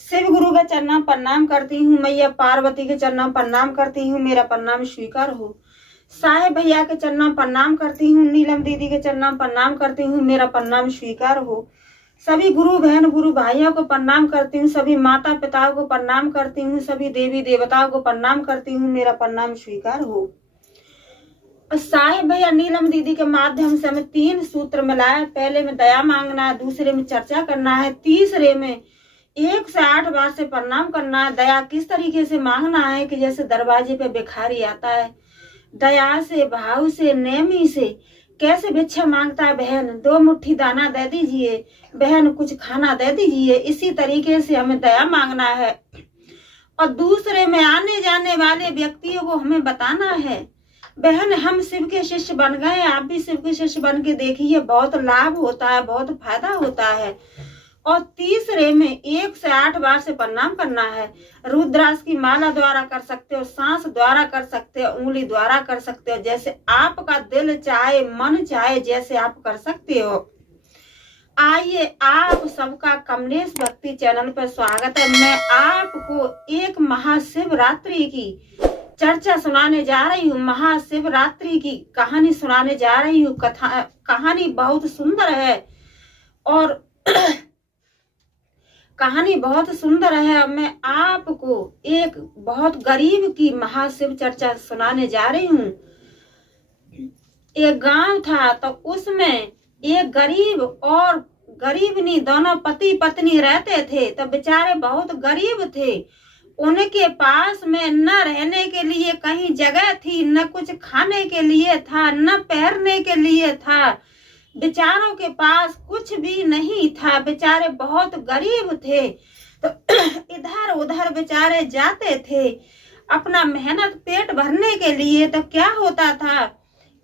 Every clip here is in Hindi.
शिव गुरु के चरणों प्रणाम करती हूँ। मैया पार्वती के चरणों प्रणाम करती हूँ, मेरा प्रणाम स्वीकार हो। साहेब भैया के चरणों प्रणाम करती हूँ, नीलम दीदी के चरणों प्रणाम करती हूँ, मेरा प्रणाम स्वीकार हो। सभी गुरु बहन गुरु भाइयों को प्रणाम करती हूँ, सभी माता पिताओं को प्रणाम करती हूँ, सभी देवी देवताओं को प्रणाम करती हूँ, मेरा प्रणाम स्वीकार हो। साहेब भैया नीलम दीदी के माध्यम से हमें 3 सूत्र मिलाए। पहले में दया मांगना है, दूसरे में चर्चा करना है, तीसरे में 1 से 8 बार से प्रणाम करना है। दया किस तरीके से मांगना है कि जैसे दरवाजे पे भिखारी आता है, दया से, भाव से, नेमी से कैसे भिक्षा मांगता है, बहन 2 मुट्ठी दाना दे दीजिए, बहन कुछ खाना दे दीजिए, इसी तरीके से हमें दया मांगना है। और दूसरे में आने जाने वाले व्यक्तियों को हमें बताना है, बहन हम शिव के शिष्य बन गए, आप भी शिव के शिष्य बन के देखिए, बहुत लाभ होता है, बहुत फायदा होता है। और तीसरे में 1 से 8 बार से प्रणाम करना है। रुद्राक्ष की माला द्वारा कर सकते हो, सांस द्वारा कर सकते हो, उंगली द्वारा कर सकते हो, जैसे आपका दिल चाहे, मन चाहे, जैसे आप कर सकते हो। आइए आप सबका कमलेश भक्ति चैनल पर स्वागत है। मैं आपको एक महाशिवरात्रि की चर्चा सुनाने जा रही हूँ, महाशिवरात्रि की कहानी सुनाने जा रही हूँ। कहानी बहुत सुंदर है और कहानी बहुत सुंदर है। मैं आपको एक बहुत गरीब की महाशिव चर्चा सुनाने जा रही हूँ। एक गांव था, तो उसमें एक गरीब और गरीबनी दोनों पति पत्नी रहते थे। तो बेचारे बहुत गरीब थे, उनके पास में न रहने के लिए कहीं जगह थी, न कुछ खाने के लिए था, न पहनने के लिए था, बेचारों के पास कुछ भी नहीं था, बेचारे बहुत गरीब थे। तो इधर उधर बेचारे जाते थे अपना मेहनत पेट भरने के लिए। तो क्या होता था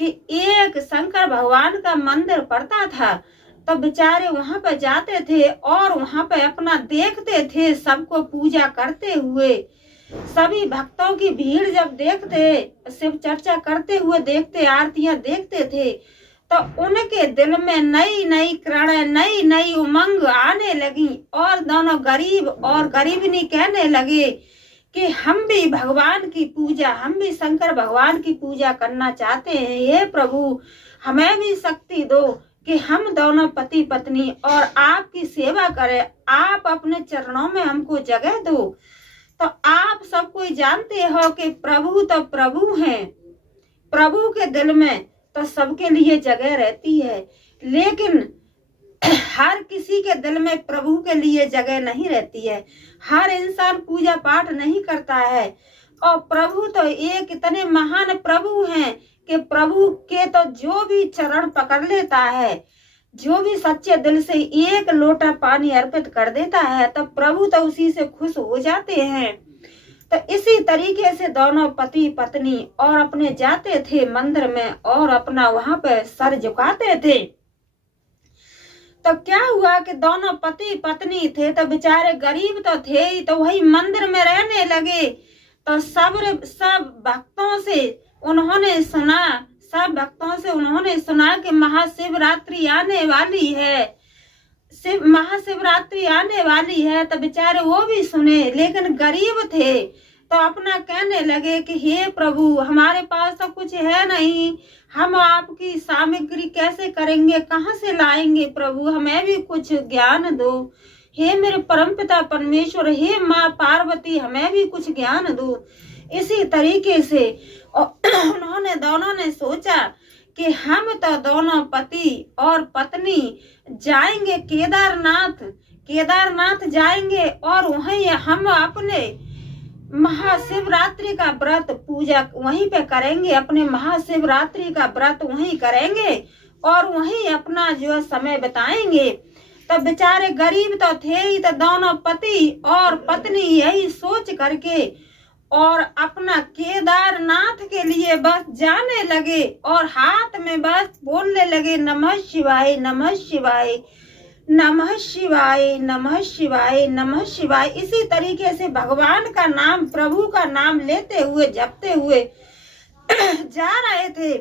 कि एक शंकर भगवान का मंदिर पड़ता था, तो बेचारे वहां पर जाते थे और वहां पर अपना देखते थे सबको पूजा करते हुए। सभी भक्तों की भीड़ जब देखते, शिव चर्चा करते हुए देखते, आरतियां देखते थे, तो उनके दिल में नई नई किरणें, नई नई उमंग आने लगी। और दोनों गरीब और गरीबनी कहने लगे कि हम भी भगवान की पूजा, हम भी शंकर भगवान की पूजा करना चाहते हैं। हे प्रभु हमें भी शक्ति दो कि हम दोनों पति पत्नी और आपकी सेवा करें, आप अपने चरणों में हमको जगह दो। तो आप सब कोई जानते हो कि प्रभु तो प्रभु हैं, प्रभु के दिल में तो सबके लिए जगह रहती है, लेकिन हर किसी के दिल में प्रभु के लिए जगह नहीं रहती है। हर इंसान पूजा पाठ नहीं करता है। और प्रभु तो एक इतने महान प्रभु हैं कि प्रभु के तो जो भी चरण पकड़ लेता है, जो भी सच्चे दिल से 1 लोटा पानी अर्पित कर देता है, तो प्रभु तो उसी से खुश हो जाते हैं। तो इसी तरीके से दोनों पति पत्नी और अपने जाते थे मंदिर में और अपना वहां पे सर झुकाते थे। तो क्या हुआ कि दोनों पति पत्नी थे, तो बेचारे गरीब तो थे ही, तो वही मंदिर में रहने लगे। तो सब भक्तों से उन्होंने सुना, सब भक्तों से उन्होंने सुना कि महाशिवरात्रि आने वाली है, महाशिवरात्रि आने वाली है। तो बेचारे वो भी सुने, लेकिन गरीब थे, तो अपना कहने लगे कि हे प्रभु हमारे पास तो कुछ है नहीं, हम आपकी सामग्री कैसे करेंगे, कहाँ से लाएंगे, प्रभु हमें भी कुछ ज्ञान दो। हे मेरे परमपिता परमेश्वर, हे माँ पार्वती हमें भी कुछ ज्ञान दो। इसी तरीके से उन्होंने दोनों ने सोचा कि हम तो दोनों पति और पत्नी जाएंगे केदारनाथ जाएंगे और वहीं हम अपने महाशिवरात्रि का व्रत पूजा वहीं पे करेंगे, अपने महाशिवरात्रि का व्रत वहीं करेंगे और वहीं अपना जो समय बिताएंगे। तो बेचारे गरीब तो थे ही, तो दोनों पति और पत्नी यही सोच करके और अपना केदारनाथ के लिए बस जाने लगे और हाथ में बस बोलने लगे नमः शिवाय नमः शिवाय नमः शिवाय नमः शिवाय नमः शिवाय। इसी तरीके से भगवान का नाम, प्रभु का नाम लेते हुए जपते हुए जा रहे थे।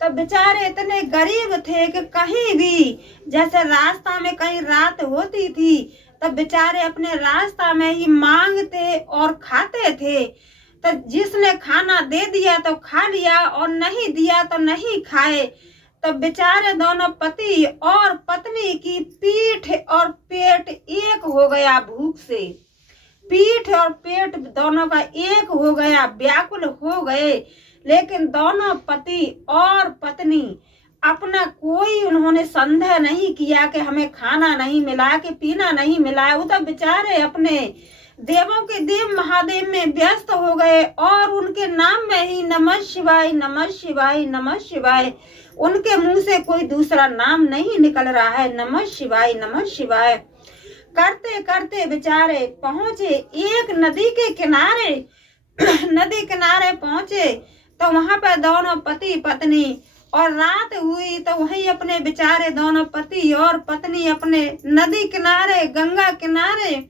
तो बेचारे इतने गरीब थे कि कहीं भी जैसे रास्ता में कहीं रात होती थी तब बेचारे अपने रास्ता में ही मांगते और खाते थे। तो जिसने खाना दे दिया तो खा लिया और नहीं दिया तो नहीं खाए। तब बेचारे दोनों पति और पत्नी की पीठ और पेट एक हो गया भूख से। पीठ और पेट दोनों का एक हो गया, व्याकुल हो गए। लेकिन दोनों पति और पत्नी अपना कोई उन्होंने संदेह नहीं किया कि हमें खाना नहीं मिला, कि पीना नहीं मिला। वो तो बेचारे अपने देवों के देव महादेव में व्यस्त हो गए और उनके नाम में ही नमः शिवाय नमः शिवाय नमः शिवाय, उनके मुंह से कोई दूसरा नाम नहीं निकल रहा है। नमः शिवाय करते करते बेचारे पहुंचे एक नदी के किनारे। नदी किनारे पहुंचे तो वहां पर दोनों पति पत्नी, और रात हुई तो वही अपने बेचारे दोनों पति और पत्नी अपने नदी किनारे गंगा किनारे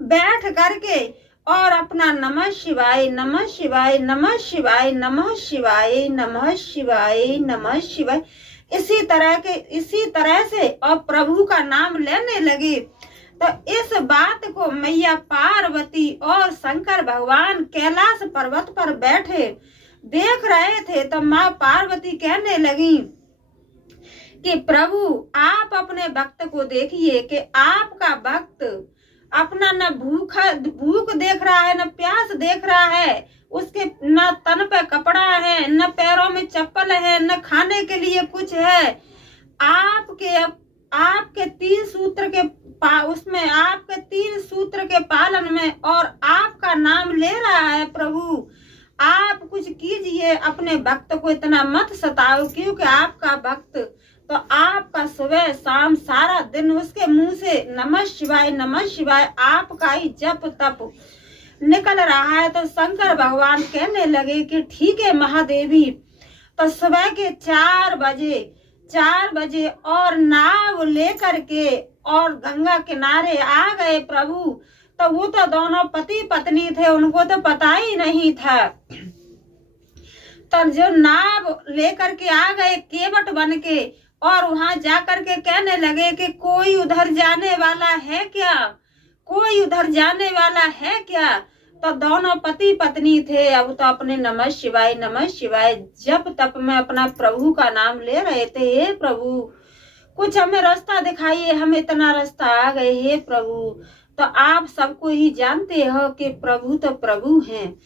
बैठ करके और अपना नमः शिवाय नमः शिवाय नमः शिवाय नमः शिवाय नमः शिवाय नमः शिवाय इसी तरह से और प्रभु का नाम लेने लगे। तो इस बात को मैया पार्वती और शंकर भगवान कैलाश पर्वत पर बैठे देख रहे थे। तो माँ पार्वती कहने लगी कि प्रभु आप अपने भक्त को देखिए कि आपका भक्त अपना न भूख देख रहा है, न प्यास देख रहा है, उसके न तन पे कपड़ा है, न पैरों में चप्पल है, न खाने के लिए कुछ है। आपके 3 सूत्र के उसमें आपके 3 सूत्र के पालन में और आपका नाम ले रहा है। प्रभु आप कुछ कीजिए, अपने भक्त को इतना मत सताओ, क्योंकि आपका भक्त तो आपका सुबह शाम सारा दिन उसके मुंह से नमः शिवाय आपका ही जप तप निकल रहा है। तो शंकर भगवान कहने लगे कि ठीक है महादेवी। तो सुबह के 4 बजे और नाव लेकर के और गंगा किनारे आ गए प्रभु। तो वो तो दोनों पति पत्नी थे, उनको तो पता ही नहीं था। तो जो नाव लेकर के आ गए केवट बन के, और वहां जाकर के कहने लगे कि कोई उधर जाने वाला है क्या, कोई उधर जाने वाला है क्या। तो दोनों पति पत्नी थे, अब तो अपने नमः शिवाय जप तप में अपना प्रभु का नाम ले रहे थे। हे प्रभु कुछ हमें रास्ता दिखाइए, हम इतना रास्ता आ गए हे प्रभु। तो आप सबको ही जानते हो कि प्रभु तो प्रभु हैं।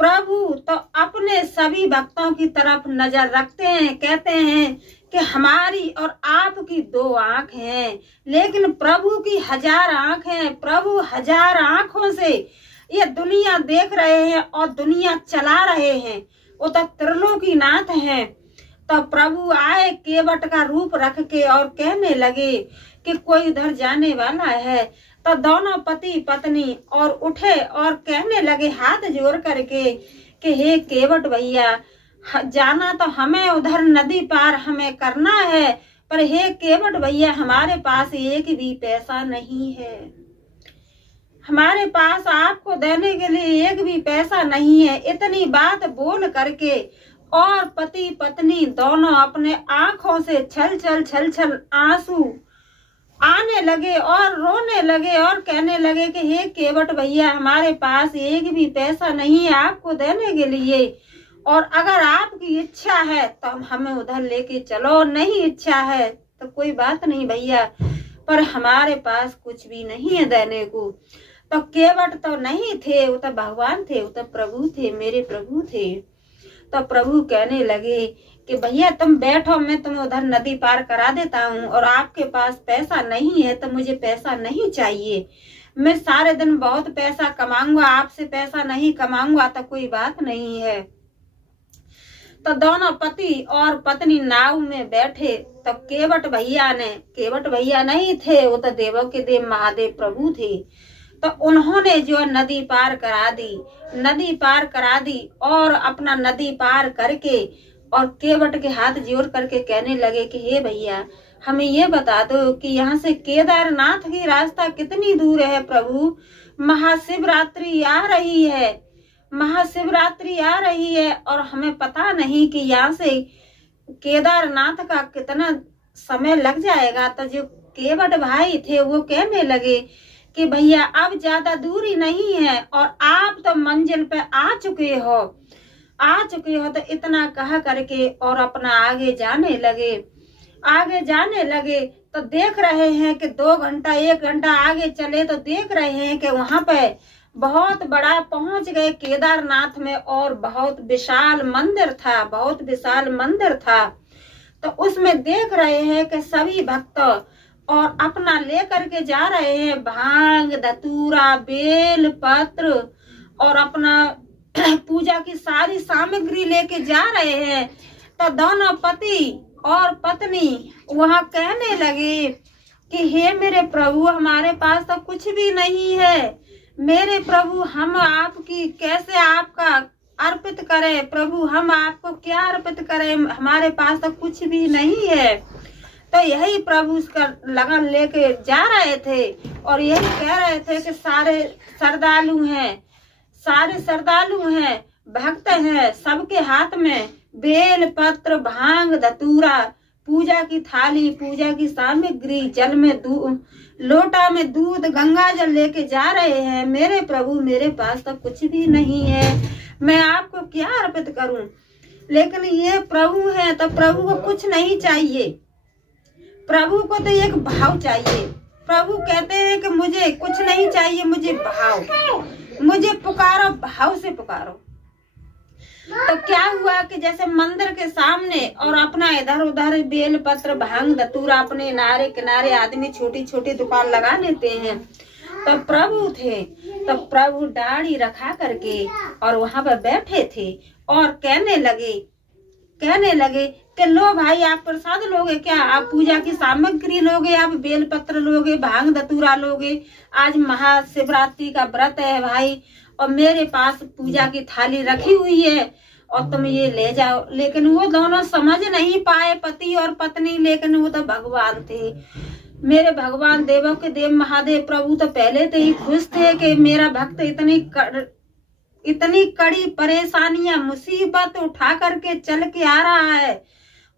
प्रभु तो अपने सभी भक्तों की तरफ नजर रखते हैं। कहते हैं कि हमारी और आपकी 2 आंख हैं, लेकिन प्रभु की 1000 आंख हैं। प्रभु 1000 आंखों से ये दुनिया देख रहे हैं और दुनिया चला रहे हैं। वो तो त्रिलोकीनाथ हैं। तो प्रभु आए केवट का रूप रख के और कहने लगे कि कोई उधर जाने वाला है। तो दोनों पति पत्नी और उठे और कहने लगे हाथ जोड़ करके कि हे केवट भैया, जाना तो हमें उधर नदी पार हमें करना है, पर हे केवट भैया हमारे पास एक भी पैसा नहीं है। हमारे पास आपको देने के लिए एक भी पैसा नहीं है। इतनी बात बोल करके और पति पत्नी दोनों अपने आंखों से छल आंसू आने लगे और रोने लगे और कहने लगे कि हे केवट भैया हमारे पास एक भी पैसा नहीं है आपको देने के लिए, और अगर आपकी इच्छा है तो हमें उधर लेके चलो, नहीं इच्छा है तो कोई बात नहीं भैया, पर हमारे पास कुछ भी नहीं है देने को। तो केवट तो नहीं थे, वो तो भगवान थे, वो तो प्रभु थे, मेरे प्रभु थे। तो प्रभु कहने लगे कि भैया तुम बैठो, मैं तुम्हें उधर नदी पार करा देता हूँ, और आपके पास पैसा नहीं है तो मुझे पैसा नहीं चाहिए। मैं सारे दिन बहुत पैसा कमाऊंगा, आपसे पैसा नहीं कमाऊंगा तो कोई बात नहीं है। तो दोनों पति और पत्नी नाव में बैठे। तो केवट भैया नहीं थे, वो तो देवों के देव महादेव प्रभु थे। तो उन्होंने जो नदी पार करा दी और अपना नदी पार करके और केवट के हाथ जोड़ करके कहने लगे कि हे भैया हमें ये बता दो कि यहाँ से केदारनाथ की रास्ता कितनी दूर है प्रभु। महाशिवरात्रि आ रही है और हमें पता नहीं कि यहाँ से केदारनाथ का कितना समय लग जाएगा। तो जो केवट भाई थे वो कहने लगे कि भैया अब ज्यादा दूरी नहीं है और आप तो मंजिल पे आ चुके हो तो इतना कह करके और अपना आगे जाने लगे। तो देख रहे हैं कि 2 घंटा 1 घंटा आगे चले तो देख रहे हैं कि वहां पे बहुत बड़ा पहुंच गए केदारनाथ में और बहुत विशाल मंदिर था। तो उसमें देख रहे हैं कि सभी भक्त और अपना लेकर के जा रहे हैं भांग धतूरा बेल पत्र और अपना पूजा की सारी सामग्री लेके जा रहे हैं। तो दोनों पति और पत्नी वहां कहने लगे कि हे मेरे प्रभु, हमारे पास तो कुछ भी नहीं है। मेरे प्रभु, हम आपकी कैसे आपका अर्पित करें? प्रभु, हम आपको क्या अर्पित करें? हमारे पास तो कुछ भी नहीं है। तो यही प्रभु उसका लगन लेके जा रहे थे और यही कह रहे थे कि सारे श्रद्धालु हैं, भक्त हैं, सबके हाथ में बेल पत्र भांग धतूरा पूजा की थाली पूजा की सामग्री जल में लोटा में दूध गंगा जल लेके जा रहे हैं। मेरे प्रभु, मेरे पास तो कुछ भी नहीं है, मैं आपको क्या अर्पित करूं? लेकिन ये प्रभु है तो प्रभु को कुछ नहीं चाहिए, प्रभु को तो एक भाव चाहिए। प्रभु कहते हैं कि मुझे कुछ नहीं चाहिए, मुझे भाव, मुझे पुकारो, भाव से पुकारो। तो क्या हुआ कि जैसे मंदिर के सामने और अपना इधर उधर बेल पत्र भांग धतूरा अपने नारे किनारे आदमी छोटी छोटी दुकान लगा लेते हैं। तो प्रभु थे, तो प्रभु दाढ़ी रखा करके और वहां पर बैठे थे और कहने लगे कि लो भाई, आप प्रसाद लोगे क्या? आप पूजा की सामग्री लोगे? आप बेल पत्र लोगे? भांग धतूरा लोगे? आज महाशिवरात्रि का व्रत है भाई और मेरे पास पूजा की थाली रखी हुई है और तुम ये ले जाओ। लेकिन वो दोनों समझ नहीं पाए, पति और पत्नी, लेकिन वो तो भगवान थे। मेरे भगवान देवों के देव महादेव प्रभु तो पहले से ही खुश थे कि मेरा भक्त इतनी कड़ी परेशानियां मुसीबत उठा करके चल के आ रहा है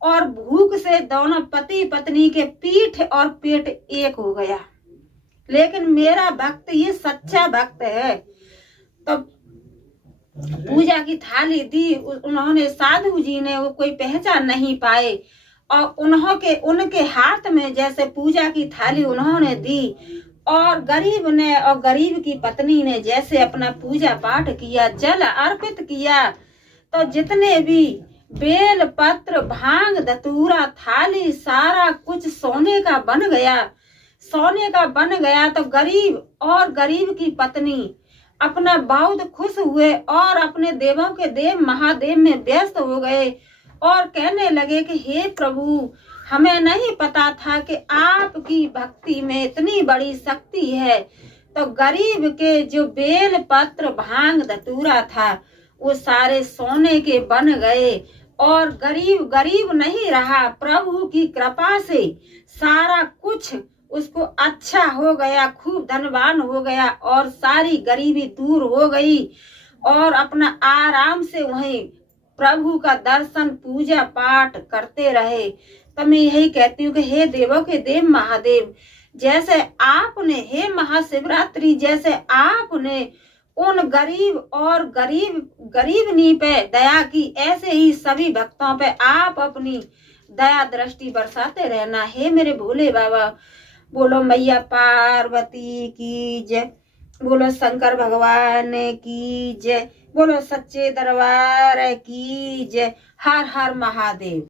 और भूख से दोनों पति पत्नी के पीठ और पेट एक हो गया। लेकिन मेरा भक्त ये सच्चा भक्त है। तो पूजा की थाली दी उन्होंने, साधु जी ने, वो कोई पहचान नहीं पाए और उनके हाथ में जैसे पूजा की थाली उन्होंने दी और गरीब ने और गरीब की पत्नी ने जैसे अपना पूजा पाठ किया, जल अर्पित किया। तो जितने भी बेल पत्र भांग धतूरा थाली सारा कुछ सोने का बन गया। तो गरीब की पत्नी अपना बहुत खुश हुए और अपने देवों के देव महादेव में व्यस्त हो गए और कहने लगे कि हे प्रभु, हमें नहीं पता था कि आपकी भक्ति में इतनी बड़ी शक्ति है। तो गरीब के जो बेल पत्र भांग धतूरा था वो सारे सोने के बन गए और गरीब नहीं रहा। प्रभु की कृपा से सारा कुछ उसको अच्छा हो गया, खूब धनवान हो गया और सारी गरीबी दूर हो गई और अपना आराम से वहीं प्रभु का दर्शन पूजा पाठ करते रहे। तो मैं यही कहती हूँ कि हे देवों के देव महादेव, जैसे आपने, हे महाशिवरात्रि, जैसे आपने उन गरीबनी पे दया की, ऐसे ही सभी भक्तों पे आप अपनी दया दृष्टि बरसाते रहना। हे मेरे भोले बाबा, बोलो मैया पार्वती की जय, बोलो शंकर भगवान की जय, बोलो सच्चे दरबार की जय। हर हर महादेव।